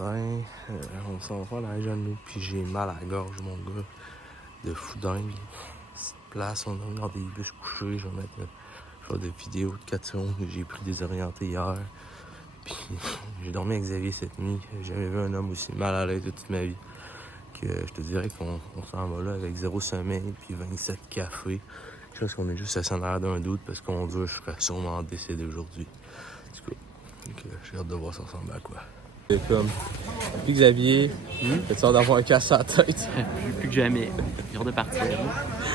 matin. On s'en va faire la Jeune-Loup, puis j'ai mal à la gorge, mon gars, de fou dingue. Petite place, on dormi dans des bus couchés. Je vais mettre des vidéos de 4 secondes que j'ai pris désorienté hier. Puis j'ai dormi avec Xavier cette nuit. J'ai jamais vu un homme aussi mal à l'aise de toute ma vie. Que je te dirais qu'on s'en va là avec 0 sommeil, puis 27 cafés. Je pense qu'on est juste à son air d'un doute parce qu'on dit je serais sûrement décédé aujourd'hui. En tout cas, j'ai hâte de voir ça ressemble à quoi. C'est comme. Puis Xavier, t'as-tu hâte d'avoir un casse à la tête? Plus que jamais. J'ai hâte de partir.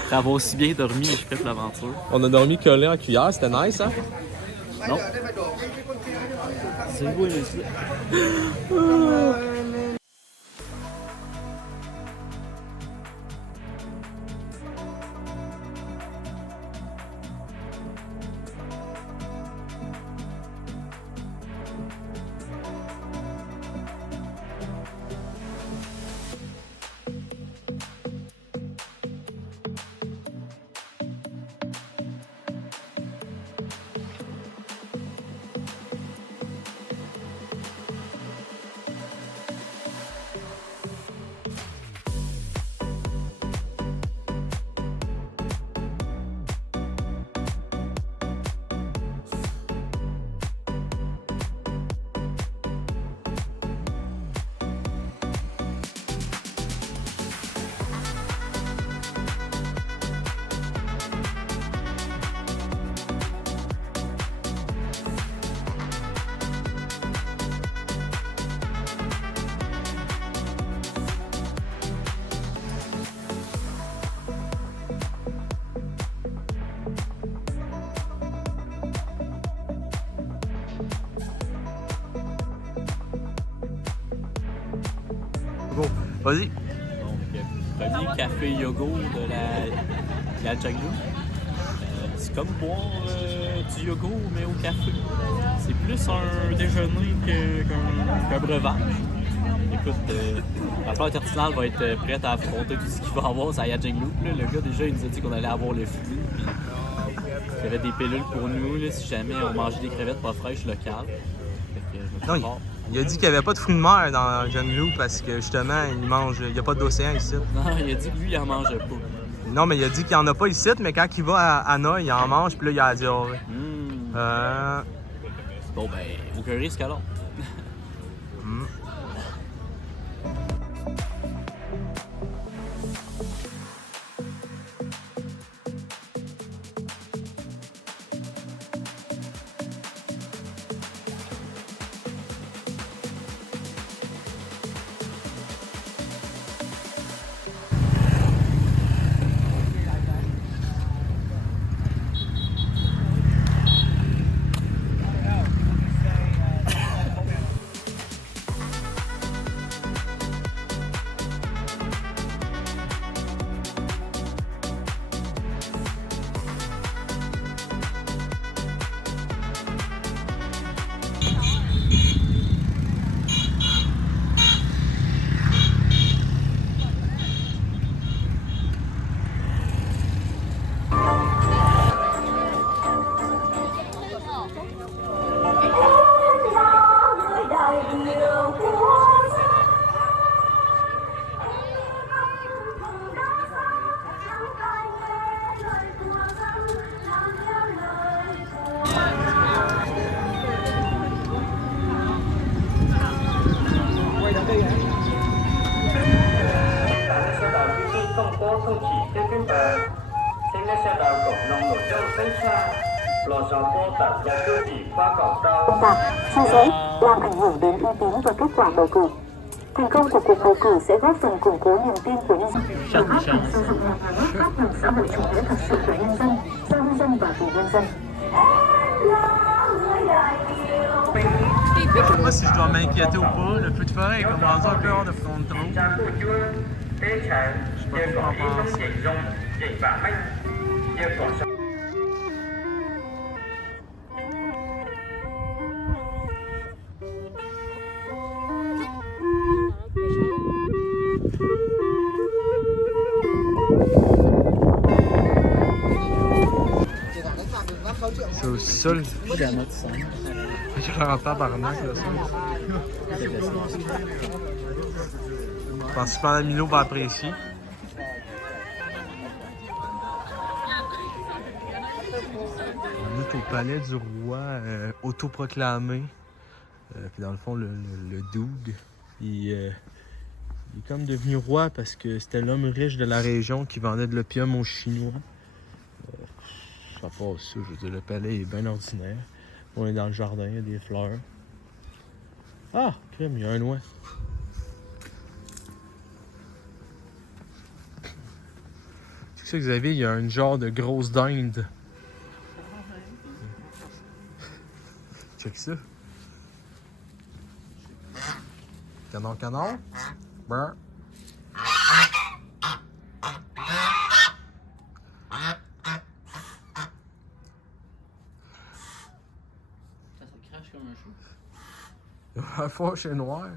Après avoir aussi bien dormi, je suis prêt pour l'aventure. On a dormi collé en cuillère, c'était nice, hein? Non. C'est beau, ici. Go, vas-y. Donc, premier café yogourt de la Django. C'est comme boire du yogourt, mais au café. C'est plus un déjeuner qu'un breuvage. Écoute, la fleur tertinale va être prête à affronter tout ce qu'il va y avoir à Yajing Loop. Le gars, déjà, il nous a dit qu'on allait avoir le flux. Il y avait des pilules pour nous là, si jamais on mangeait des crevettes pas fraîches locales. Non, il a dit qu'il n'y avait pas de fruits de mer dans Jeune-Loup parce que justement, il n'y a pas d'océan ici. Non, il a dit que lui, il en mangeait pas. Non, mais il a dit qu'il n'y en a pas ici, mais quand il va à Hanoï, il en mange, puis là, il a dit oh, Bon, ben, aucun risque alors. Sai giấy làm ảnh hưởng đến uy tín và kết quả bầu cử. Thành công của cuộc bầu cử sẽ góp phần củng cố niềm tin của nhân dân và góp phần xây dựng một nhà nước pháp quyền xã hội chủ nghĩa thật sự của nhân dân, do nhân dân và vì nhân dân. Je sais pas si je dois m'inquiéter ou pas. Le feu de forêt est comme rendu un peu hors de contrôle. Je sais pas trop quoi en penser. C'est aussi ça le Pyjama de sang. Je rentre en tabarnak, là, ça. Je pense que Madame Milo va apprécier. On est au palais du roi, autoproclamé. Puis dans le fond, le dude, il est comme devenu roi parce que c'était l'homme riche de la région qui vendait de l'opium aux Chinois. Ça passe ça, je veux dire, le palais est bien ordinaire. On est dans le jardin, il y a des fleurs. Ah, crème, il y a un oie. C'est ça, Xavier, il y a un genre de grosse dinde. Check ça. Canard, canard. Brr. Ça crache comme un chou. Un faux chez noir.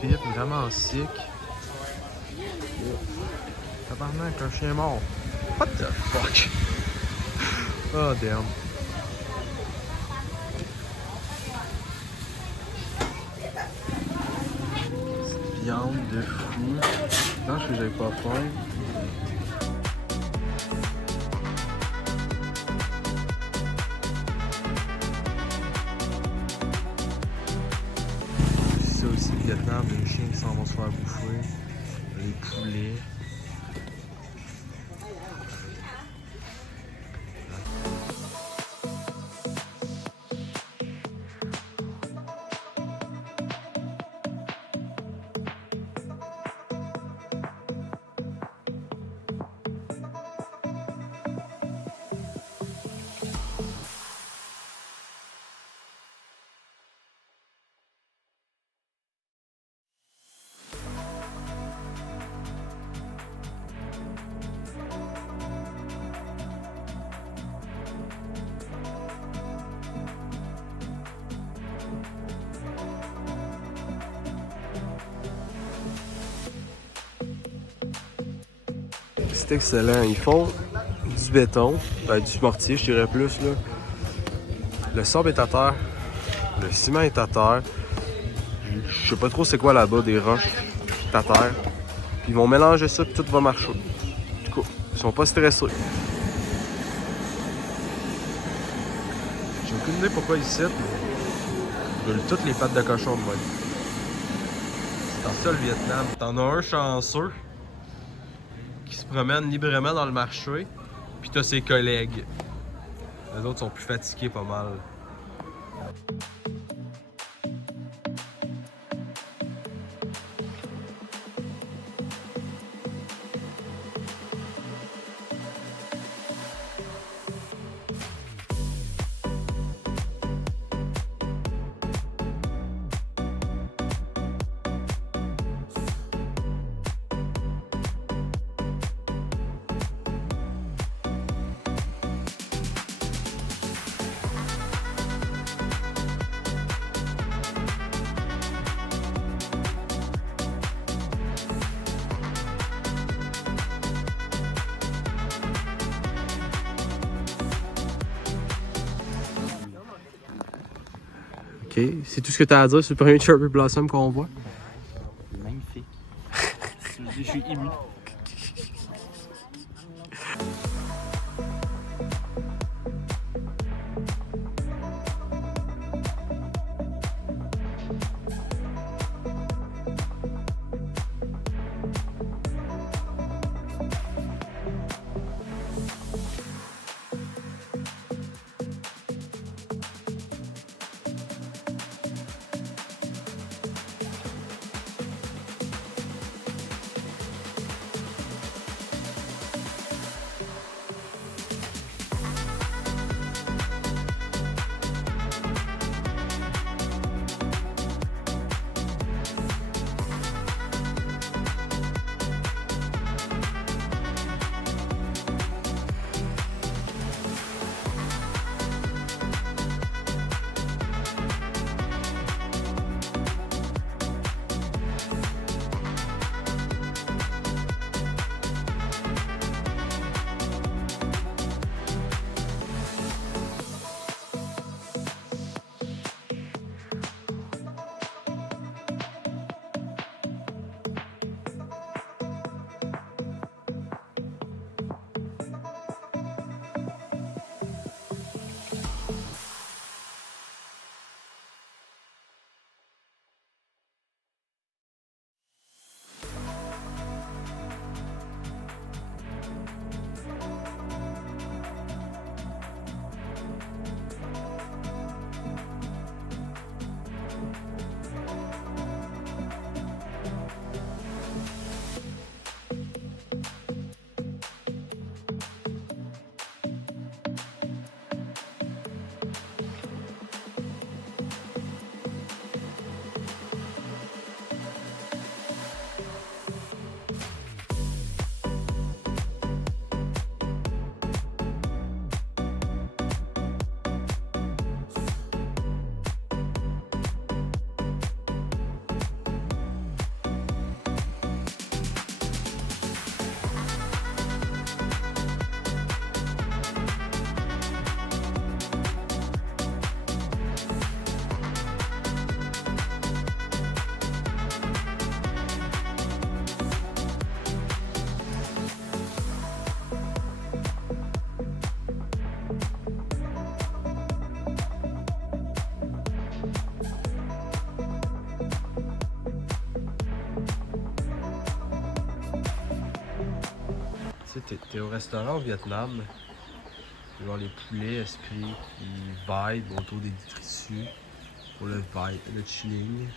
Pipe vraiment sick. Tabarnak, un chien mort. What the fuck? Oh damn. Viande de fou. Non, je j'avais pas faim. Ça aussi, le Vietnam, les chiens qui s'en vont se faire bouffer. Les poulets. C'est excellent. Ils font du béton, du mortier, je dirais plus. Là. Le sable est à terre, le ciment est à terre. Je sais pas trop c'est quoi là-bas, des roches à terre. Puis ils vont mélanger ça, puis tout va marcher. En tout cas, ils sont pas stressés. J'ai aucune idée pourquoi ils citent, mais ils brûlent toutes les pattes de cochon de moi. C'est en ça le Vietnam. T'en as un chanceux qui se promène librement dans le marché, puis t'as ses collègues. Les autres sont plus fatigués pas mal. Ok, c'est tout ce que tu as à dire sur le premier Cherry Blossom qu'on voit? Magnifique. Je suis ému. Tu sais, t'es au restaurant au Vietnam, genre les poulets esprits, ils vibe autour des détritus pour le vibe, le chilling,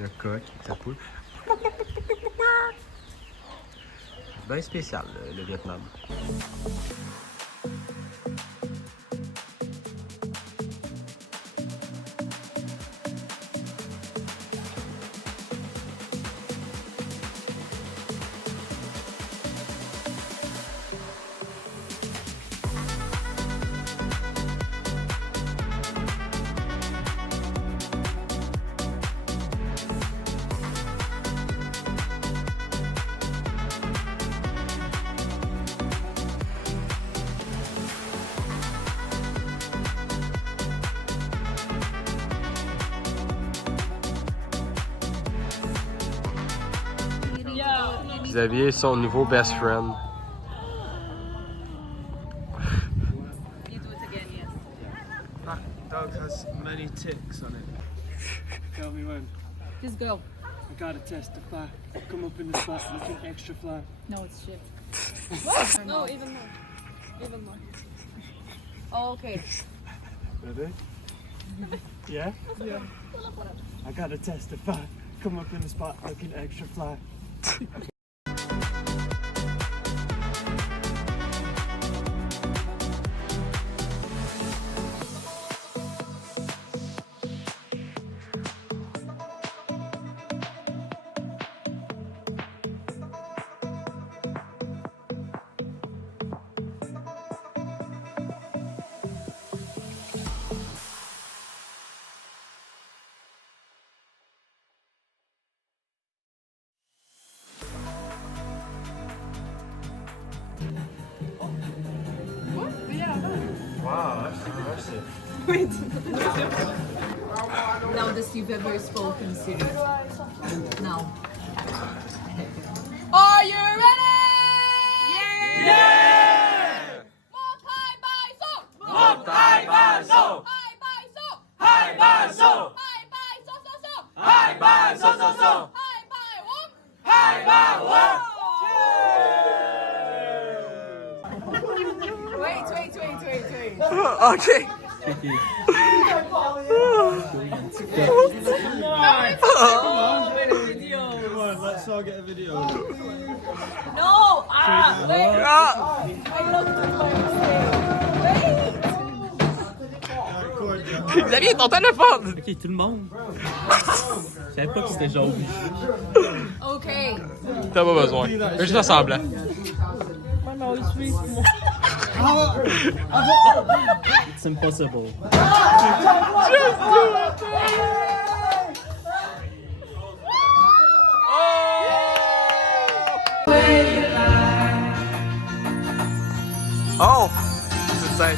le coq, sa poule. Ben spécial, le Vietnam. Xavier, son nouveau best friend. You do it again, yes. That dog has many ticks on it. Tell me when. Just go. I gotta testify. Come up in the spot looking extra fly. No, it's shit. What? No, even more. Even more. Oh, okay. Ready? Yeah? Yeah. I gotta testify. Come up in the spot looking extra fly. Wow, that's impressive. Loudest you've ever spoken, Siri. Now. Are you ready? Yeah! Một, hai, ba, số! Một, hai, ba, số! Hai, ba, số! Hai, ba, số! Hai, ba, số, số, số! Hai, ba, số, số, số! Hai, ba, úp! Hai, ba, úp! Wait. Okay. Come on, let's all get a video. No! Wait! I looked at my mistake. Wait! Xavier, ton téléphone! Ok, tout le monde. Je savais pas que c'était jaune. Okay. T'as pas besoin. Fais juste faire semblant. It's impossible. Oh! C'est ça.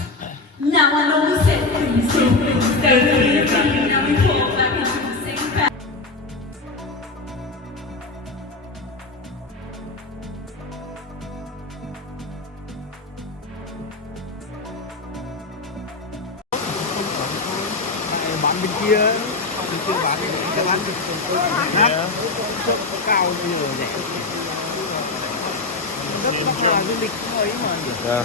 Now I know we said things, so please stay with me. Now we fall back into the same pattern. Bán bên kia bán cái bán được nát cao bây giờ rẻ rất là du lịch ấy mà.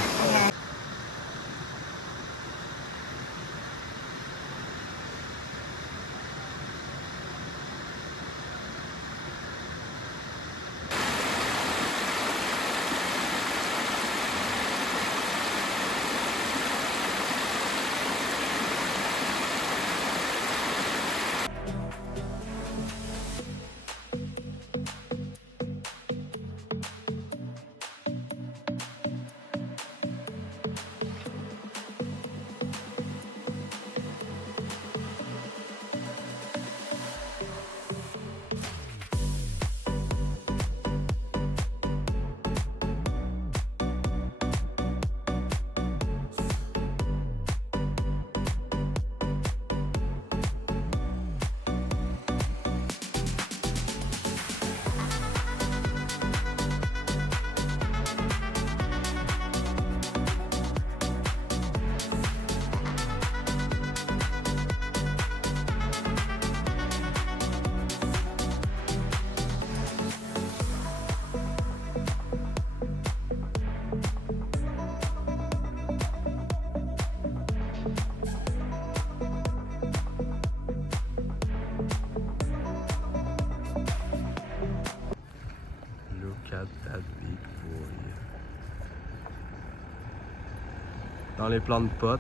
dans les plants de potes.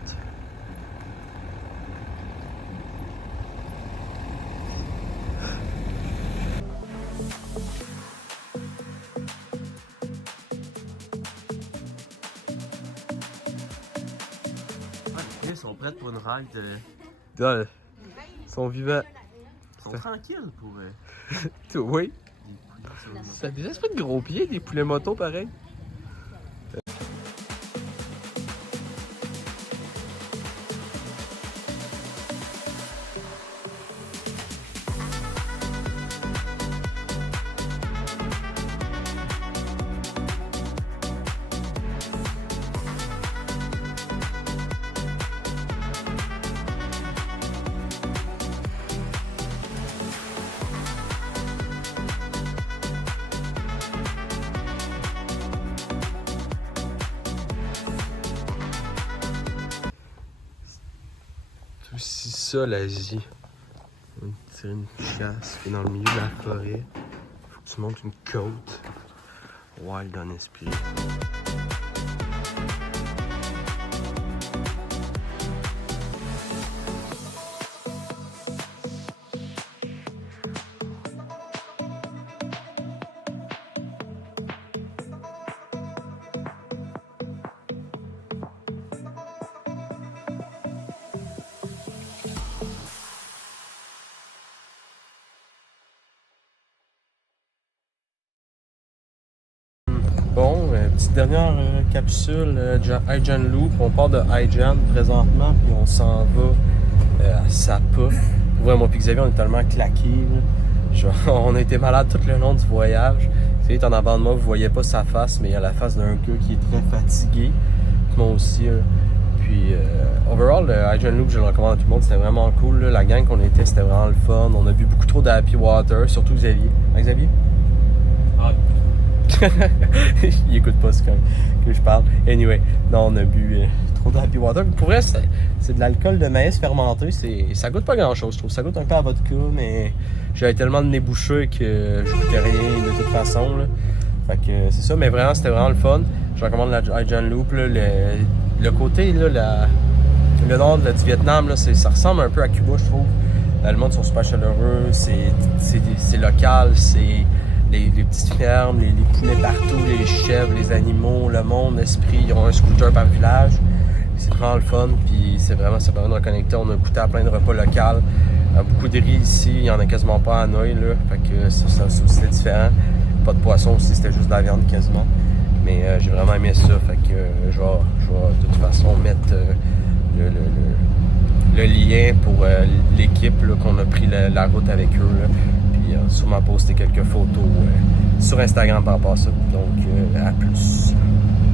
Ils sont prêts pour une ride. Ils sont vivants. Ils sont tranquilles pour Oui. des poulets sur le moto. Ça a des espèces de gros pieds, des poulets moto pareil. C'est aussi ça l'Asie. On tire une chasse qui est dans le milieu de la forêt. Faut que tu montes une côte. Wild en esprit. Bon, petite dernière capsule Aijan Loop. On part de Aijan présentement, puis on s'en va à Sapa. Ouais, moi et Xavier, on est tellement claqués. On a été malades tout le long du voyage. Xavier est en avant de moi, vous voyez pas sa face, mais il y a la face d'un gars qui est très fatigué. Moi aussi. Puis, overall, le Aijan Loop, je le recommande à tout le monde. C'était vraiment cool. La gang qu'on était, c'était vraiment le fun. On a bu beaucoup trop d'Happy Water, surtout Xavier. Hein, Xavier? Ah. Il écoute pas ce que je parle. Anyway, non, on a bu trop d'Happy Water. Pour vrai, c'est de l'alcool de maïs fermenté. Ça goûte pas grand chose, je trouve. Ça goûte un peu à vodka, mais j'avais tellement de nez bouché que je goûtais rien de toute façon. Là. Fait que c'est ça, mais vraiment, c'était vraiment le fun. Je recommande la Aijan Loop. Là, le côté, là, le nord du Vietnam, là, ça ressemble un peu à Cuba, je trouve. Le monde sont super chaleureux, c'est local, c'est. Les petites fermes, les poulets partout, les chèvres, les animaux, le monde, l'esprit. Ils ont un scooter par village. C'est vraiment le fun, puis ça permet de reconnecter. On a goûté à plein de repas locaux. Beaucoup de riz ici, il n'y en a quasiment pas à Hanoï, là. Fait que ça c'était différent. Pas de poisson aussi, c'était juste de la viande quasiment. Mais j'ai vraiment aimé ça. Fait que je vais de toute façon mettre le lien pour l'équipe qu'on a pris la route avec eux. Là. Sûrement poster quelques photos sur Instagram par rapport à ça. Donc, à plus.